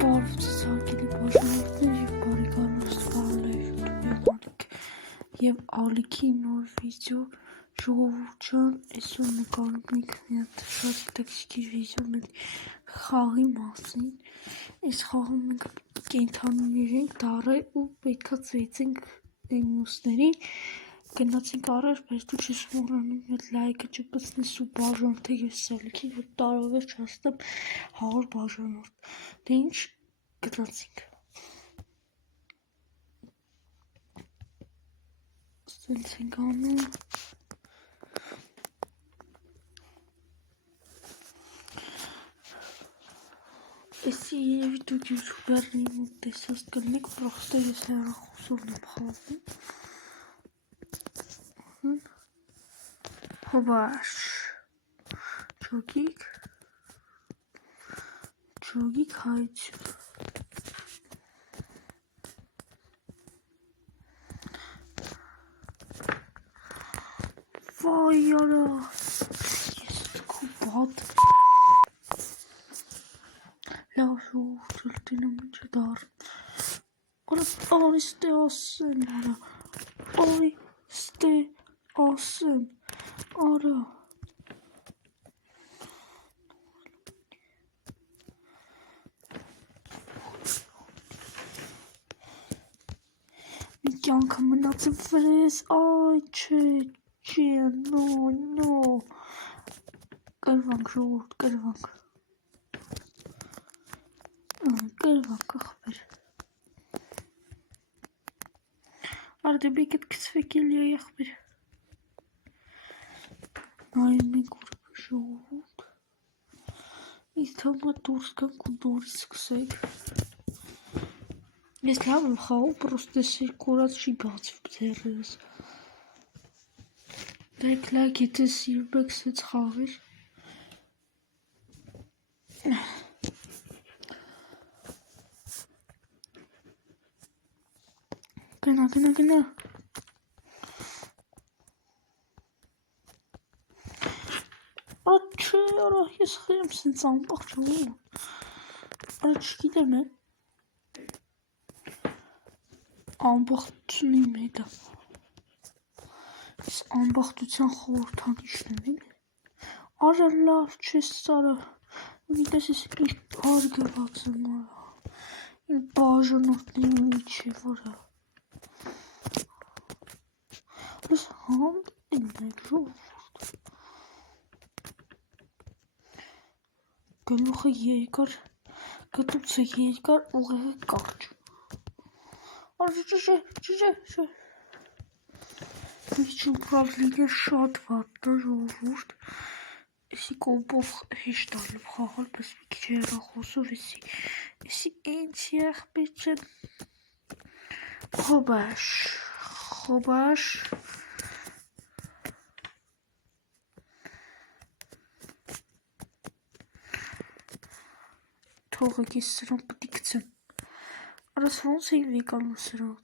Բարվձեզ հարգելի բաժանորդներ և բարեկամներ սպառել և ալիքի նոր վիդեո ժողովուրդ ջան, այսօր նկարում ենք մի հատ շատ հետաքրքիր վիդեո մեր խաղի մասին։ Այս խաղում մենք կենդանիներ ենք դառել ու պետքա ծեծենք մյուսներին։ Գնացինք առաջ, բայց դու չես մոռանում այդ լայքը ճպցնես ու բաժանորդը ես ալիքին, որ տարավեր չհասնեմ 100 բաժանորդ։ Դե ինչ գնացինք։ Սենց ենք անում։ Էսի երևի դուք յութուբերների մոտ տեսած կլինեք, պրոստը ես հեռախոսով եմ խաղում։ Հոբաշ, ջոգիկ հայություն։ Վայ արա, ես քո բատ։ Լավ ժողովուրդ ելտինում ինչ է դառն։ Արա, ստե ասեմ, արա, ստե ասեմ, արա։ Մի կյանքը մնաց վրես, այ չէ, նո, կրվանք ժողովուրդ, կրվանք ախպեր, արա դե բեկետ կցվեք էլի այ ախպեր, նայում ենք ուր ժողովուրդ, իսկ համա դուրս գանք ու նորից սկսենք, ես լավ եմ խաղում, պրոստ ես երկորած չի բացվում ձեռերս, դեք լայք եթե սիրում եք սենց խաղեր, գնա, չէ, արա, ես խեմ սենց անպաղ չողում, արա չգիտեմ է, անպաղթությունի մետա, ես անպաղթության խորհրդանիշն եմ, արա լավ չես արա, գիտես ես ինչ հարգված եմ արա, իմ բաժանորդների միջև արա, ես համդ ենք ժողովուրդ, գլուխը երկար, գտուցը երկար, ուղեղը կարճ, արա չէ, Իչում պրավլինը շատ վատն է ժողովուրդ, էսի կոմպով հեշտ ալով խաղալ, բայց մի քիչ հեռախոսով էսի էնցի ախպեր չեն, խոբաշ, թողեք ես սրան պտի գցեմ, արաս ոնց էին վեկանում սրան,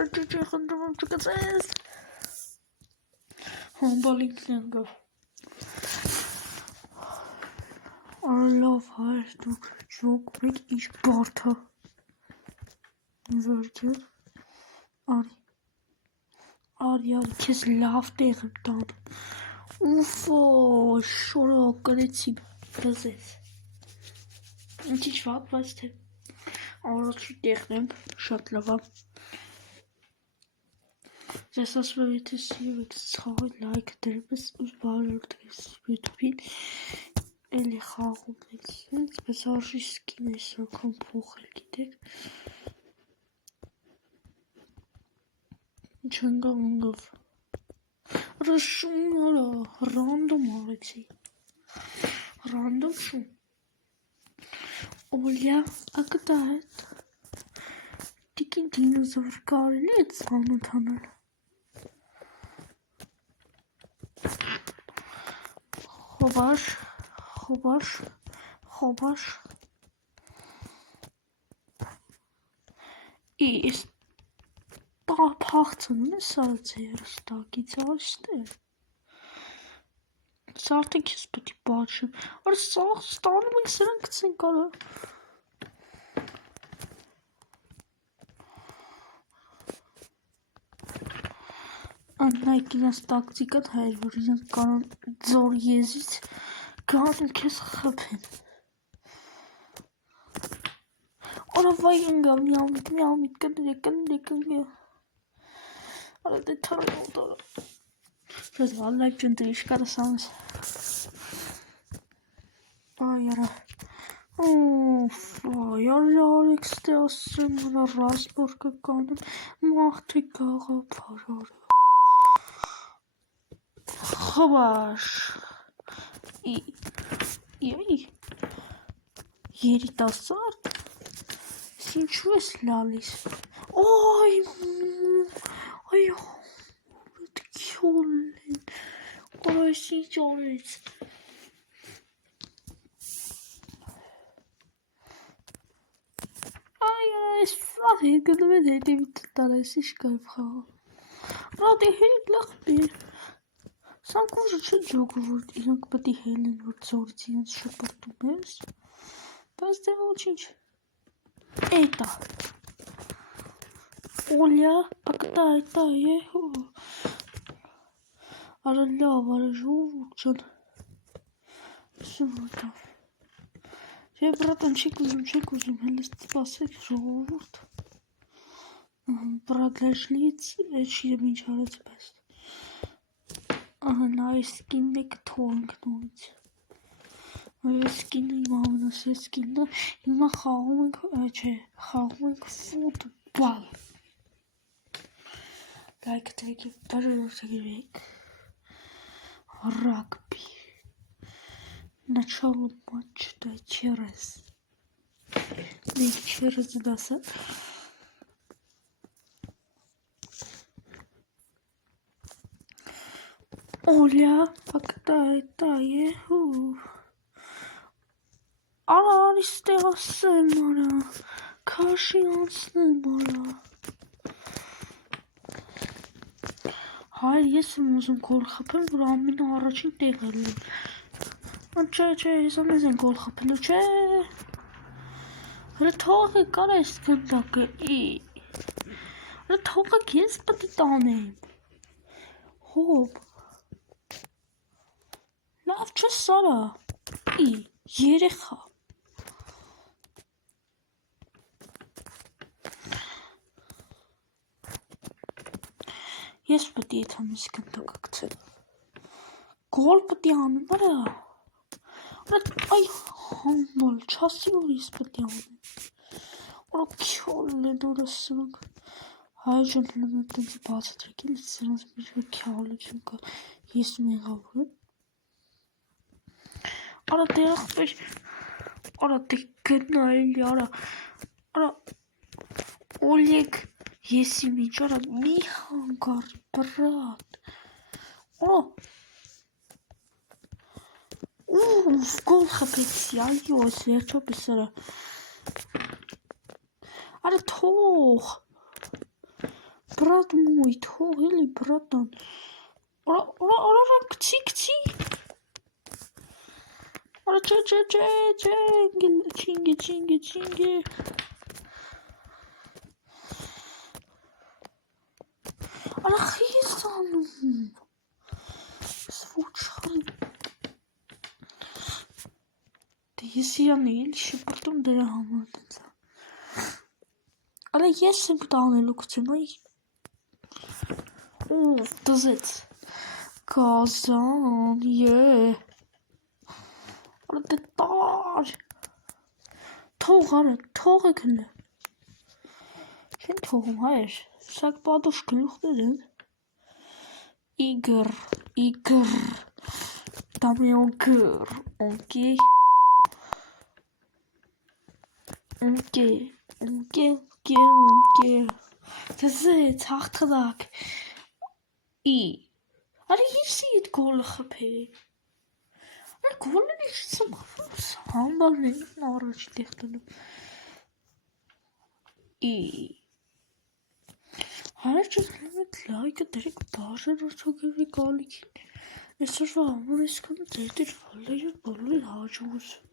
արա չէ խնդրում եմ չկծես, համբալինքն ենգավ, արա լավ հայր դուք ժողում եք ինչ բարդա, վերջեր, արի, կեզ լավ տեղ եմ տանում, ուվո, շորա կրեցի բզես, ինչ վատ, բայց թե, առաջի տեղն եմ, շատ լավա, Ձեզ ասում եմ, եթե սիրում եք խաղալ լայքը դրպես ու բարորդեք յութուբին, էլի խաղում եք սենց, բայց արժի սկին ես անգամ փոխել, գիտեք, ինչ ընգավ, արա շուն արա, ռանդոմ արեցի, ռանդոմ շուն, Օլյա, ակտա հետ, տիկին դինոզավր կարելի է ծանոթ անել, խոբաշ, ես փախցնում ես արած երս տակից արիշտ է, Սա արդեն քեզ պետք է բաչեմ։ Արա սա ստանում ենք սրանք գցենք արա։ Աննայք իրենց տակտիկան հայր, որ իրենք կարան ձոր եզից գան ու քեզ խփեն։ Արա վայ ընգա միամիտ կնդրի։ Արա դե թարմոտ արա։ Շոզ վալլայք ջուն դրի շկարը սամս։ Այ արա։ Այ արեք ստե ասեմ արա ռասպոր կկանեմ մաղթի գաղափար արա։ Խոբաշ։ Երիտասարդ։ Ինչու ես լալիս։ Այ քյոլ են։ Արա ես ինչ արեց։ Այս վաղ գնում են հետևից տարեսի շկայվ խաղա։ Ռադի հերիք լախ բեր։ Սանք ուժը չէ ջոգը, որ իրանք պետի հելին, որ ծորից իրենց շպրտում ես։ Բայց դե ոչինչ։ Էտա։ Օլյա, ակտա էտա եհու։ Արա լավ, արա ժողովուրդ ջան։ Սուվոտավ։ Չէ, բրատան, չեք ուզում, հելս սպասեք ժողովուրդ։ Բրատլաշլից շիրեմ ինչ արեց պես։ Ահա, նա այս սկինն է կթողնք նորից։ Այս սկինը իմ ամենասեր սկինն է, հիմա խաղում ենք ֆուտբալ։ Լայքը տվեք և բաժարորդը գրեք։ Ռագբի։ Начало матча через. Нэг через даса. Оля, когда это еху? Аристеасе мара. Кашиансе мара. Հայր ես եմ ուզում գոլ խփեմ, որ ամենը առաջին տեղ է լինում։ Չէ, ես ամենս են գոլ խփելու, չէ։ Հələ թողեք արա այս գնդակը, Հələ թողեք ես պետք է տանեմ։ Հոպ։ Լավ չես արա։ Երեխա։ Ես պետք է այդ ամիս գնդակը գցեմ։ Գոլ պետք է անեմ, արա։ Այ համբալ, չասի որ ես պետք է անեմ։ Արա քյալն է դորը սրանք։ Հայ ժան հլում եմ տենց բացատրեք, էլի սրանց միջվը քյալություն կա, ես մեղավոր եմ։ Արա դեղպեր, արա դե գնա էլի, արա, Օլեգ, եսի միջ, արա մի հանգարի, բրատ, արա, գոլ խփեցի, այո, այս վերջապես արա, արա թող, բրատ մույ, թող էլի բրատան, արա, կցի, արա, չէ, չինգե, արա, խիս անում, սվուչարի, ես իրան էլի շպրտում դրա համար տենցա, արա, ես եմ տանելու կցեմ, դզեց, կազան, Արա դե տար, թող արա, թողեք հլը, չեն թողում հայր, սակ պատուշ գլուխներ են, Իգր, դամեոն գր, ունկե, դզեց, հաղթրակ, Արա եսի իտ գոլը խպեք, Արա գոլն իչսում խպս, համբալներին առաջ տեղտնում, Հայր չս լմետ լայկը դրեք բաժար որդոգևի գալիքին, Այսօրվա համար այսքան դեր դեր բոլորի հաջողություն։